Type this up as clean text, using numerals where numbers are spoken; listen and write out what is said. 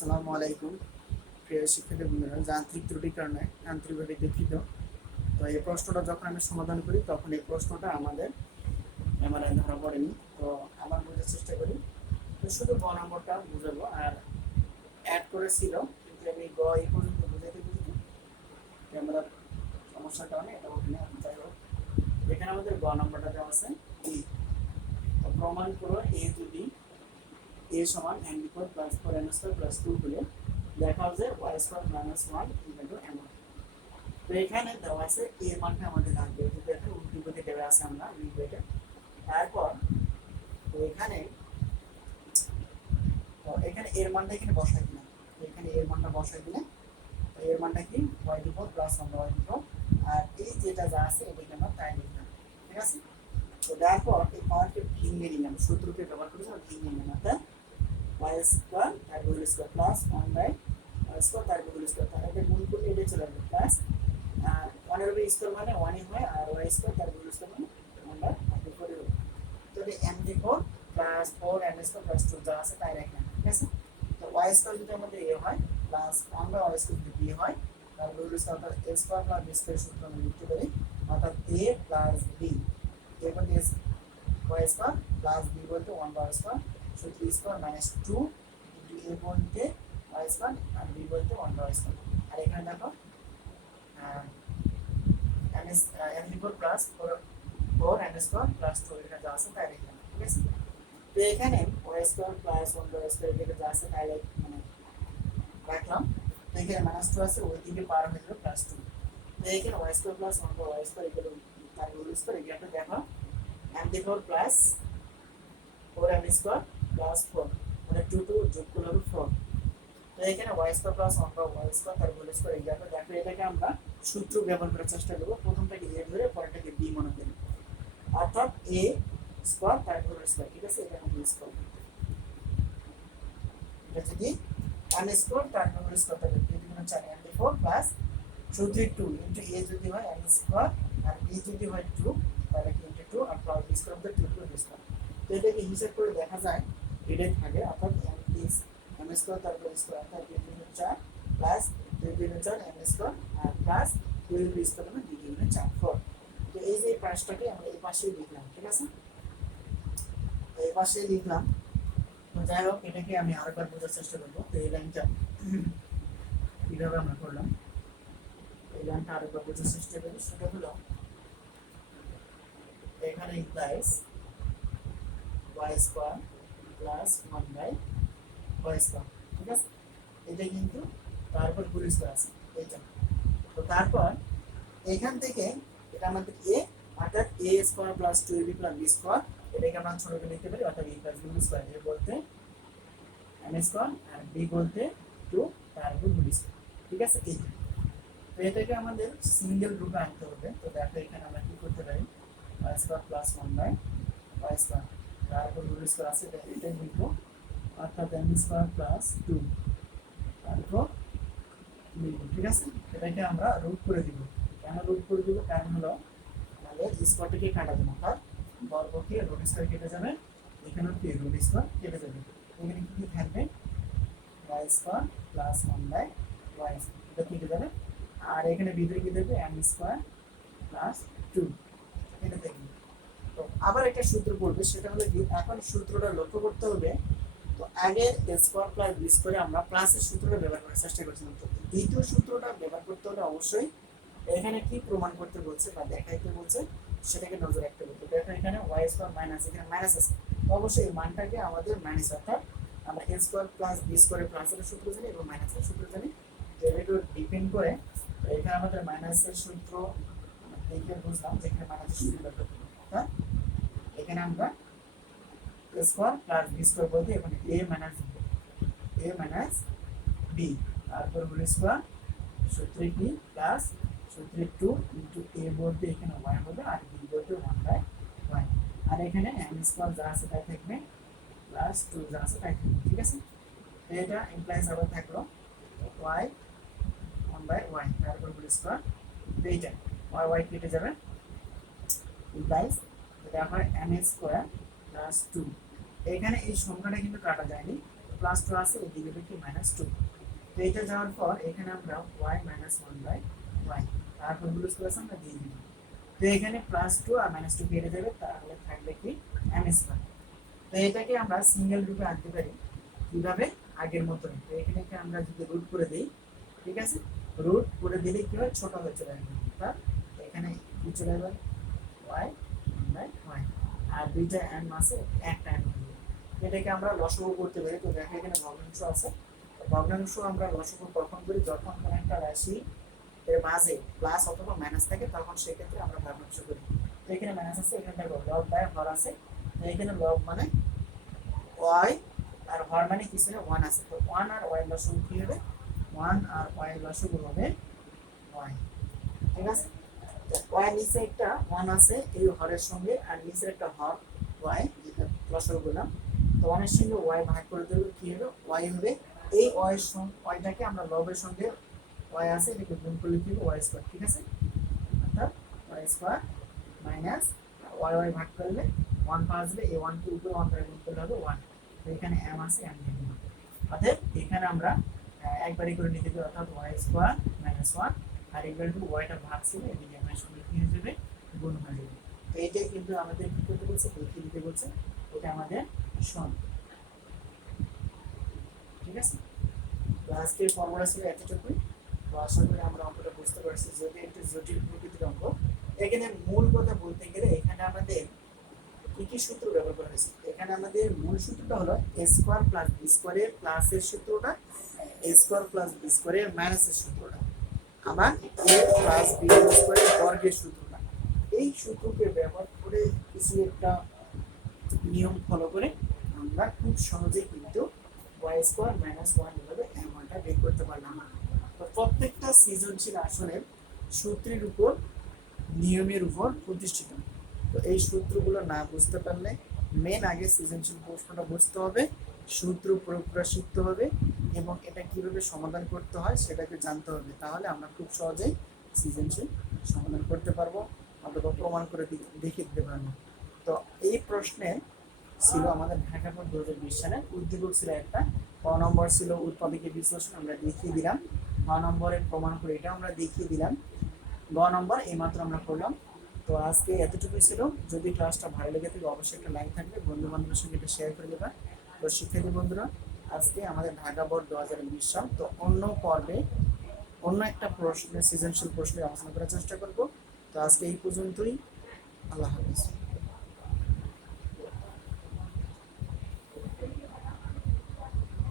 আসসালামু আলাইকুম প্রিয় শিক্ষার্থী বন্ধুরা, যান্ত্রিক ত্রুটির কারণে আন্তরিকভাবে দুঃখিত। তো এই প্রশ্নটা যখন আমি সমাধান করি তখন এই প্রশ্নটা আমাদের এমআরআই ধরা পড়েনি। তো আমার বোঝার চেষ্টা করি, তো শুধু গ নম্বরটা বুঝাবো আর অ্যাড করেছিল, কিন্তু আমি গ এই পর্যন্ত বুঝাইতে বুঝতে ক্যামেরার সমস্যার কারণে এটা ওখানে যাই হোক। এখানে আমাদের গ নম্বরটা দেওয়া আছে ই। তো প্রমাণ করো এ যদি a সমান n² প্লাস 4n² প্লাস 2 হলে দেখা যায় y² minus 1 equal to m1। তো এখানে দেওয়া আছে এর মানটা আমাদের লাগবে, যদি একটা উদ্দীপকে দেওয়া আছে আমরা লিখব। তারপর তো এখানে এর মানটা এখানে বসাই দিলাম। এখানে এর মানটা বসাই দিলে এর মানটা কি y² প্লাস 1y², আর এই যেটা যা আছে এটাকে আমরা তাই লিখলাম, ঠিক আছে। তো তারপর এই পাওয়ারকে ভেঙে নিলাম, সূত্রকে ব্যবহার করে ভেঙে নিলাম, অর্থাৎ y² তার হোল স্কয়ার প্লাস 1/y² তার হোল স্কয়ার, তার একটা গুণ করলে এটা চলে আসবে প্লাস 1 এর উপরে স্কয়ার মানে 1 হয়, আর y² তার হোল স্কয়ার মানে 1/4 হবে। তো এই m4 প্লাস 4n² প্লাস 2 যা আছে তাই রাখলাম, ঠিক আছে। তো y² যদি আমাদের a হয় প্লাস 1/y² যদি b হয়, তার হোল স্কয়ার অর্থাৎ a² প্লাস b² সূত্র আমরা লিখতে পারি, অর্থাৎ a প্লাস b a বলতে y² প্লাস b বলতে 1/y², সূত্র স্কয়ার মাইনাস 2 ইনটু a বলতে y² আর b বলতে 1/y²। আর এখানে দেখো m4 প্লাস 4n² প্লাস 2 এটা যা আছে তাই লিখলাম, ঠিক আছে। তো এখানে y² প্লাস 1/y² এটা যা আছে তাই মানে রাখলাম। তো এখানে মাইনাস 2 আছে, ওই দিকে পার হয়ে যাবে প্লাস 2। তো এখানে y² প্লাস 1/y² ইকুয়াল তার হোল স্কয়ার, এটা দেখো m4 প্লাস 4n² প্লাস 4 মানে 2 যোগ করলে হবে 4। তো এখানে y² প্লাস 1/y² তার হোল স্কয়ার, এটা দেখো এটাকে আমরা সূত্র ব্যবহার করার চেষ্টা করব। প্রথমটাকে a ধরে পরেরটাকে b মনে করি, অর্থাৎ a² তার হোল স্কয়ার, ঠিক আছে। এটা হবে স্কয়ার, এটা যদি n² তার হোল স্কয়ার থাকে, যদি আমরা চাই m4 প্লাস সূত্রে 2 ইনটু a যদি হয় n² আর b যদি হয় 2 তাহলে কি ইনটু 2 আর প্লাস b স্কয়ার হবে 2 টু স্কয়ার। তো এটাকে হিসাব করে দেখা যায় এটাই থাকে, অর্থাৎ m² তার হোল স্কয়ার অর্থাৎ 2 × 4 প্লাস 2 × 4 m² আর প্লাস 2 স্কয়ার মানে 2 × 4 4। তো এই যে পাশটাকে আমরা এই পাশেই লিখলাম, ঠিক আছে। তো এই পাশেই লিখলাম। তো যাই হোক, এটাকে আমি আরেকবার বোঝার চেষ্টা করব। তো এই লাইনটা কিভাবে আমরা করলাম, এই লাইনটা আরেকবার বোঝার চেষ্টা করি। সেটা হলো এখানে ইমপ্লাইজ y² প্লাস 1/y², ঠিক আছে। এটা কিন্তু তারপর হোল স্কয়ার আছে এইটা। তো তারপর এখান থেকে এটা আমাদের a, অর্থাৎ a² plus 2ab plus b², এটাকে আমরা ছোট করে লিখতে পারি, অর্থাৎ a প্লাস b² a বলতে m² আর b বলতে 2 তার উপর হোল স্কয়ার, ঠিক আছে। এইটা তো এটাকে আমাদের সিঙ্গেল রূপে আনতে হবে। তো দেখো এখানে আমরা কি করতে পারি, y² প্লাস 1/y² তার উপর হোল স্কয়ার আছে, এটাই লিখবো, অর্থাৎ m² প্লাস 2 তারপর লিখব, ঠিক আছে। এটাকে আমরা রুট করে দিব। কেন রুট করে দিব? কারণ হলো আমাদের স্কয়ারটাকে কাটা দেবো, অর্থাৎ বর্গকে রুট স্কয়ার কেটে যাবে, এখানেও কি রুট স্কয়ার কেটে যাবে। এখানে কি থাকবে y² প্লাস 1/y, এটা কেটে যাবে। আর এখানে ভিতরে কি থাকবে m² প্লাস 2, এটা দেখবে। তো আবার একটা সূত্র পড়বে, সেটা হলো কি, এখন সূত্রটা লক্ষ্য করতে হবে। তো আগে a² প্লাস b² আমরা প্লাসের সূত্রটা ব্যবহার করার চেষ্টা করছিলাম। তো দ্বিতীয় সূত্রটা ব্যবহার করতে হলে অবশ্যই এখানে কি প্রমাণ করতে বলছে বা দেখাইতে বলছে সেটাকে নজর রাখতে হবে। দেখো এখানে y² মাইনাস, এখানে মাইনাস আছে, তো অবশ্যই এই মানটাকে আমাদের মাইনাস, অর্থাৎ আমরা a² প্লাস b² প্লাসের সূত্র জানি এবং মাইনাসের সূত্র জানি, তো এর উপর ডিপেন্ড করে এখানে আমাদের মাইনাসের সূত্র দেখে বুঝলাম যে এখানে মাইনাসের সূত্র ব্যবহার করতে হবে, হ্যাঁ। এখানে আমরা a² প্লাস b² বলতে এখানে a মাইনাস b তারপর হোল স্কয়ার সূত্রে কি প্লাস সূত্রে 2 ইনটু a বলতে এখানে y হবে আর b বলতে 1/y, আর এখানে m² যা আছে তাই থাকবে প্লাস 2 যা আছে তাই থাকবে, ঠিক আছে। তো এটা ইমপ্লাইজ আবার থাকলো y 1/y তারপর হোল স্কয়ার, তো এইটা y কেটে যাবে, ইমপ্লাইজ এটা হয় m² প্লাস 2। এখানে এই সংখ্যাটা কিন্তু কাটা যায়নি, প্লাস টু আছে, এদিকে হবে কি মাইনাস টু। তো এটা যাওয়ার পর এখানে আমরা Y minus one by Y, তারপর হোল স্কয়ার আমরা দিয়ে দিব। তো এখানে প্লাস টু আর মাইনাস টু কেটে যাবে, তাহলে থাকবে কি এম স্কয়ার। তো এটাকে আমরা সিঙ্গেল রূপে আনতে পারি কিভাবে, আগের মতই। তো এখানে আমরা যদি রুট করে দিই, ঠিক আছে, রুট করে দিলে কি হয়, ছোট হয়ে চলে আসবে, অর্থাৎ এখানে কি চলে যাবে ওয়াই বাই ওয়াই, আর দুইটা এম আছে, একটা এম হবে। এটাকে আমরা লসাগু করতে পারি। তো দেখো এখানে ভগ্নাংশ আছে, ভগ্নাংশ আমরা লসাগু কখন করি, যখন কোনো একটা রাশি এর মাঝে প্লাস অথবা মাইনাস থাকে, তখন সেক্ষেত্রে আমরা ভগ্নাংশ করি। তো এখানে মাইনাস আছে, এখানে দেখো লব বাই হর আছে, তো এখানে লব মানে ওয়াই আর হর মানে কি ছিল ওয়ান আছে। তো ওয়ান আর ওয়াই লসাগু কি হবে, ওয়ান আর ওয়াই লসাগু হবে ওয়াই, ঠিক আছে। তো ওয়াই নিচে একটা ওয়ান আছে এই হরের সঙ্গে, আর নিচে একটা হর ওয়াই যেটা লসাগু বললাম। তো ওয়ানের সঙ্গে ওয়াই ভাগ করে দিলে কি হবে, ওয়াই হবে। এই ওয়াইয়ের সঙ্গে ওয়াইটাকে আমরা লবের সঙ্গে ওয়াই আছে এটাকে গুণ করলে কি হবে ওয়াই স্কয়ার, ঠিক আছে। অর্থাৎ Y square minus Y Y ভাগ করলে ওয়ান পাওয়া যাবে, এই ওয়ান কে উপরে ওয়ান দ্বারা গুণ করলে হবে ওয়ান। তো এখানে এম আছে, এম দিয়ে দিলাম। অতএব এখানে আমরা একবারই করে নিতে পারি, অর্থাৎ ওয়াই স্কয়ার মাইনাস ওয়ান আর ইকুয়াল টু ওয়াইটা ভাগ ছিল, এদিকে এম এর সঙ্গে কি হয়ে যাবে, গুণ হয়ে যাবে। তো এইটাই কিন্তু আমাদের কি করতে বলছে, দেখিয়ে দিতে বলছে, এটা আমাদের শোন, ঠিক আছে। তো আজকের ফর্মুলা ছিল এতটুকুই। তো আশা করি আমরা অঙ্কটা বুঝতে পারছি, যদি একটু জটিল প্রকৃতির অঙ্ক। এখানে মূল কথা বলতে গেলে এখানে আমাদের কি কি সূত্র ব্যবহার করা হয়েছে। এখানে আমাদের মূল সূত্রটা হলো a স্কয়ার প্লাস b স্কয়ারের প্লাসের সূত্রটা, a স্কয়ার প্লাস b স্কয়ারের মাইনাসের সূত্রটা, আবার a প্লাস b স্কয়ারের বর্গের সূত্রটা। এই সূত্রকে ব্যবহার করে কিছু একটা নিয়ম ফলো করে আমরা খুব সহজেই কিন্তু y স্কয়ার মাইনাস ওয়ান এভাবে এমনটা বের করতে পারলাম। তো প্রত্যেকটা সৃজনশীল আসলে সূত্রের উপর, নিয়মের উপর প্রতিষ্ঠিত। তো এই সূত্রগুলো না বুঝতে পারলে মেন আগে সৃজনশীল প্রশ্নটা বুঝতে হবে, সূত্র প্রয়োগ করা শিখতে হবে, এবং এটা কিভাবে সমাধান করতে হয় সেটাকে জানতে হবে। তাহলে আমরা খুব সহজেই সৃজনশীল সমাধান করতে পারবো অথবা প্রমাণ করে দেখিয়ে দিতে পারবো। তো এই প্রশ্নে ছিল আমাদের ঢাকা বোর্ড 2020 সালে উদ্দীপক ছিল একটা, ক নম্বর ছিল উৎপাদকের বিশ্লেষণ, আমরা দেখিয়ে দিলাম। খ নম্বরের প্রমাণ করে এটা আমরা দেখিয়ে দিলাম। গ নম্বর এইমাত্র আমরা করলাম। তো আজকে এতটুকুই ছিল। যদি ক্লাসটা ভালো লেগে থাকে অবশ্যই একটা লাইক থাকবে, বন্ধু বান্ধবের সঙ্গে এটা শেয়ার করে দেবা। তো শিক্ষার্থী বন্ধুরা, আজকে আমাদের ঢাকা বোর্ড 2020 সাল, তো অন্য পর্বে অন্য একটা প্রশ্নের, সৃজনশীল প্রশ্নের আলোচনা করার চেষ্টা করব। তো আজকে এই পর্যন্তই, আল্লাহ হাফেজ।